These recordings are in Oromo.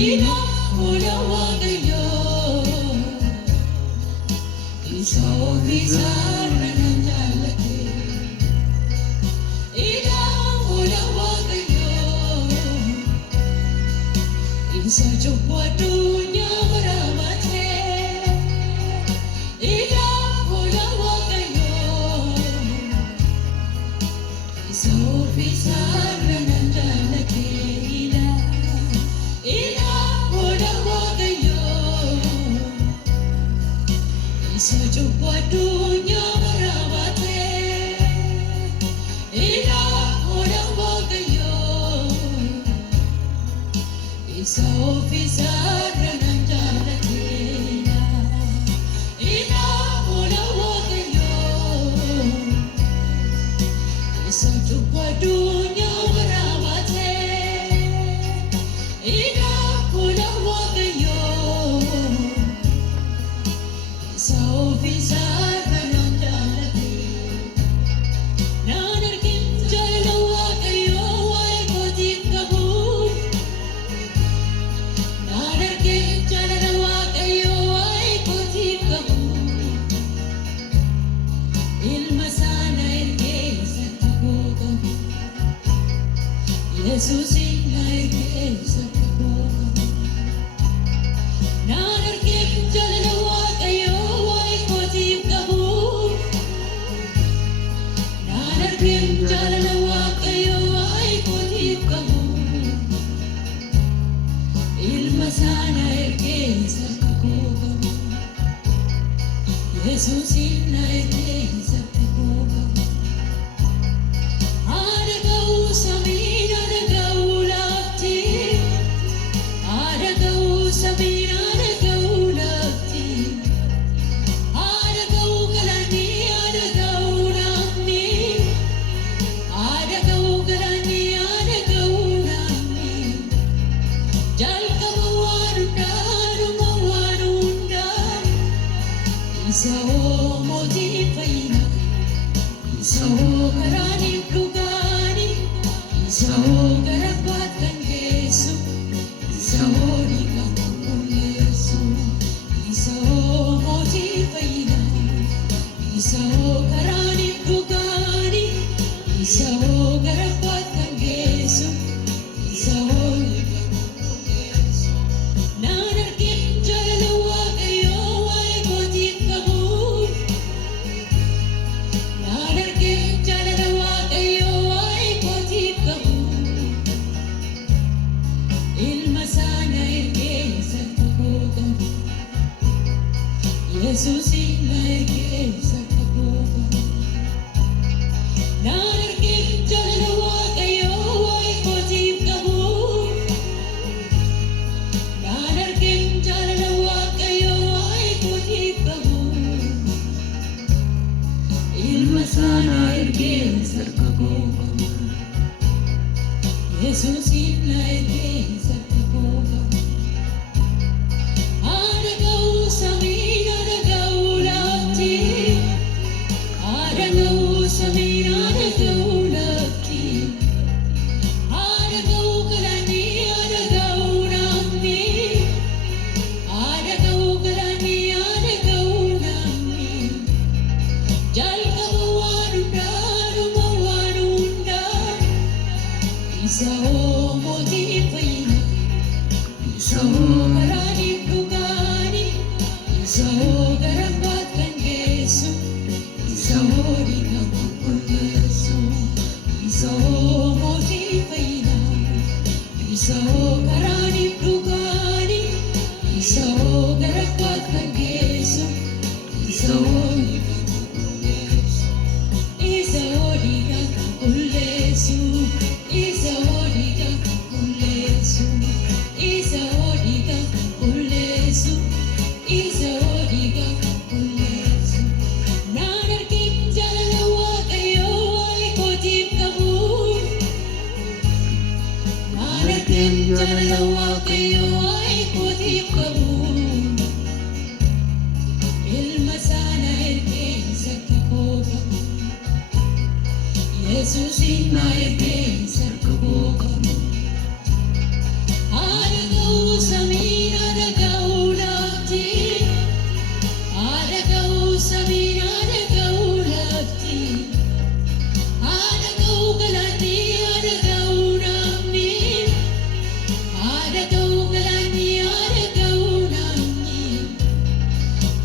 ila ola wagayo isa ofisar nanjalake ila ola wagayo isa chupwa dunya maramate ila ola wagayo isa ofisar nanjalake sejumpa dunia merawatnya ila orang bagayo isa ofisar dengan jalan ila orang bagayo sejumpa dunia merawatnya ila orang bagayo ofisar nanjalake nanarkim jalawa kayo ay kotik kabul nanarkim jalawa kayo ay kotik kabul ilmasana irke sakko kabul Jesus irke sakko nanarkim jalawa jalawa kayo ay kutip kamu ilmasana irke sakko kamu Jesus ina irke sakko kamu adagau samin adagau lakti adagau samin adagau lakti adagau kalani adagau namni Isao moti faina, isao karani plugani, isao garapat kan Yesu, isao nikang kung Yesu, isao moti faina, isao karani plugani, isao garapat kan Yesu, isao nikang kung Yesu, nanarkim jalawa kayo ay kotik kabul, nanarkim jalawa kayo ay kotik kabul, ilmasana irke sakko kabul, Jesus ina irke sakko kabul, nanarkim jalawa kayo ay kotik kabul, nanarkim jalawa kayo ay kotik kabul, ilmasana irke sakko kabul, Jesus ina irke sakko kabul, adagau samin adagau lakti adagau samin adagau lakti adagau kalani adagau namni adagau kalani adagau namni jal kawanunda rumawanunda isao moti faina isao karani plugani isao garapat kan Yesu isao nikang kung Yesu isao moti faina isao karani plugani isao garapat kan Yesu isao nikang kung Yesu isao nikang kung Yesu isao nikang kung Yesu isao nikang kung Yesu isao nikang kung Yesu nanarkim jalawa kayo ay kutip kabul, nanarkim jalawa kayo ay kutip kabul, ilmasana irke sakko kabul, Jesus ina irke sakko kabul, adagau samiin adaga'u lafti adaga'u galaanni adaga'u namni adaga'u galaanni adaga'u namni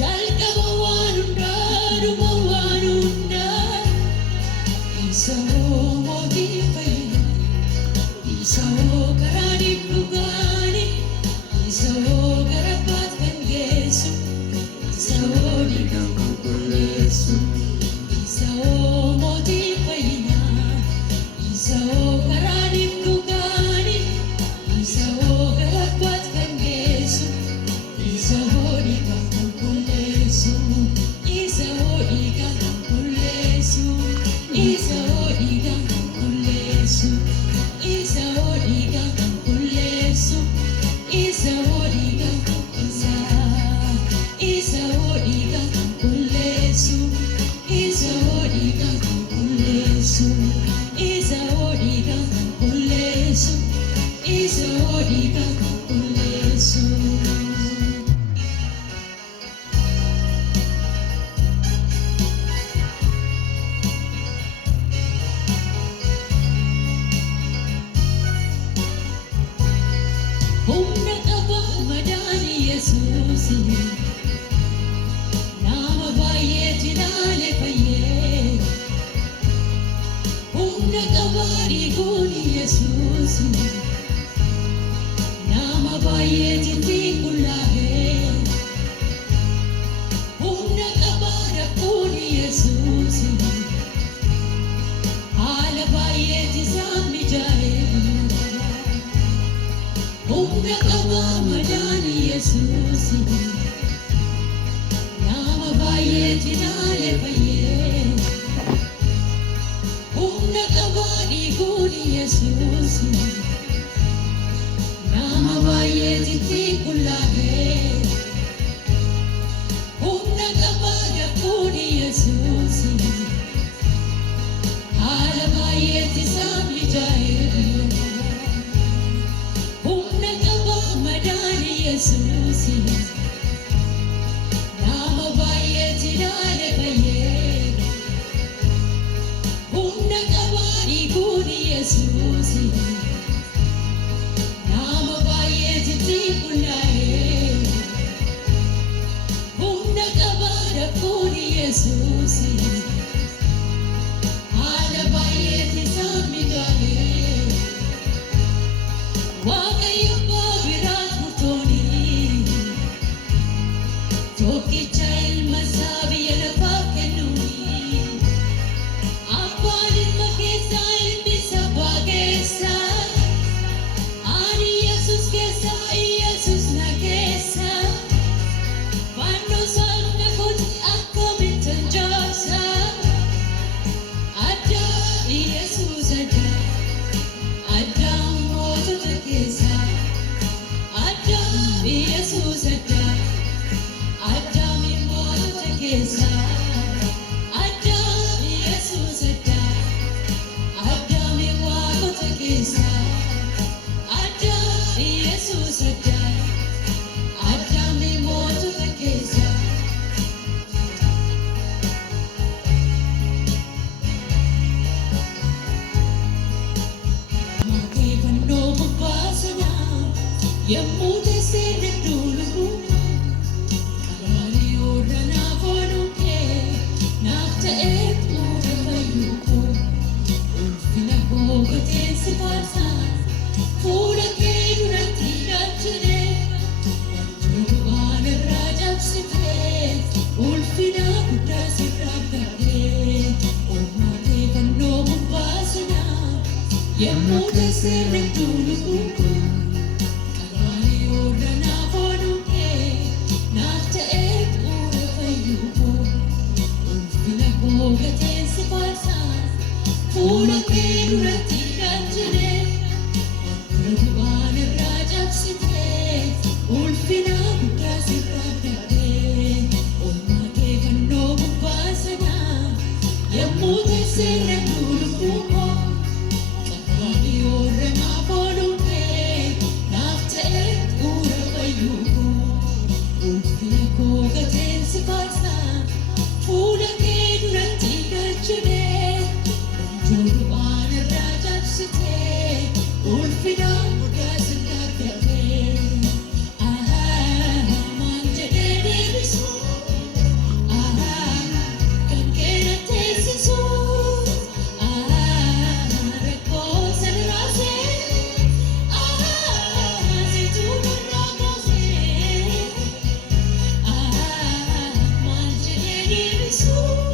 jalqaba waan hundaa dhuma waan hundaa isa mootii fayyina isa karaa dhibbugaani isa gara abbaat kan geessu isa dhiigaan qulqulleessu isa mootii fayyina isa karaa dhibbugaani isa gara abbaat kan geessu isa dhiigaan qulqulleessu isa dhiigaan qulqulleessu isa dhiigaan qulqulleessu isa dhiigaan qulqulleessu isa dhiigaan qulqulleessu isa dhiigaan qulqulleessu isa dhiigaan qulqulleessu isa dhiigaan qulqulleessu isa dhiigaan qulqulleessu. Humna qaba madaani Yesuusi nama baay'eetiin ale fayyee humna qaba dhiiguun Yesuusi nama baay'eetiin qulqullaa'ee humna qaba rakkuun Yesuusi haala baay'eetiin isaan mijaa'ee humna qaba madaani Yesuusi nama baay'eetiin ale fayyee humna qaba dhiiguun Yesuusi nama baay'eetiin qulqullaa'ee humna qaba rakkuun Yesuusi haala baay'eetiin isaan mijaa'ee humna qaba madaani Yesuusi nama baay'eetiin ale fayyee humna qaba dhiiguun Yesuusi nama baay'eetiin qulqullaa'ee humna qaba rakkuun Yesuusi haala baay'eetiin isaan mijaa'ee Waaqayyo biraat murtooni tokkicha ilma isaa biyya lafaaf kennuuni abbaan ilma keessaa ilmi isa waaqessa ani Yesuus keessa Yesuus na keessa fannoo salpha kooti akkamittan jaabsa addaa Yesuus addaa Addaam mootota keessa Addaam Yesuus addaa Addaam mootota keessa Addaam Yesuus addaa Addaam waaqota keessa Addaam Yesuus addaa Addaam mootota keessa. Yemmuu teessee dedduulubu Karaanii irra naaf ooluu kee naaf ta'ee fuula fayyuu koo ulfina koo gateessi faarsaa fuula kee duratti gaachane wantoota waan irraa cabsitee ulfina guddaa sirraa gadhee oolmaa kee fannoo gubbaa sanaa yemmuu teessee dedduulubu fuula kee duratti gaachane wantoota waan irraa cabsitee ulfina guddaa sirraa gadhee oolmaa kee fannoo gubbaa sanaa yemmuu teessee dedduulubu koo Karaanii irra naaf ooluu kee naaf ta'ee fuula fayyuu koo ulfina koo gateessi faarsaa Yesuus.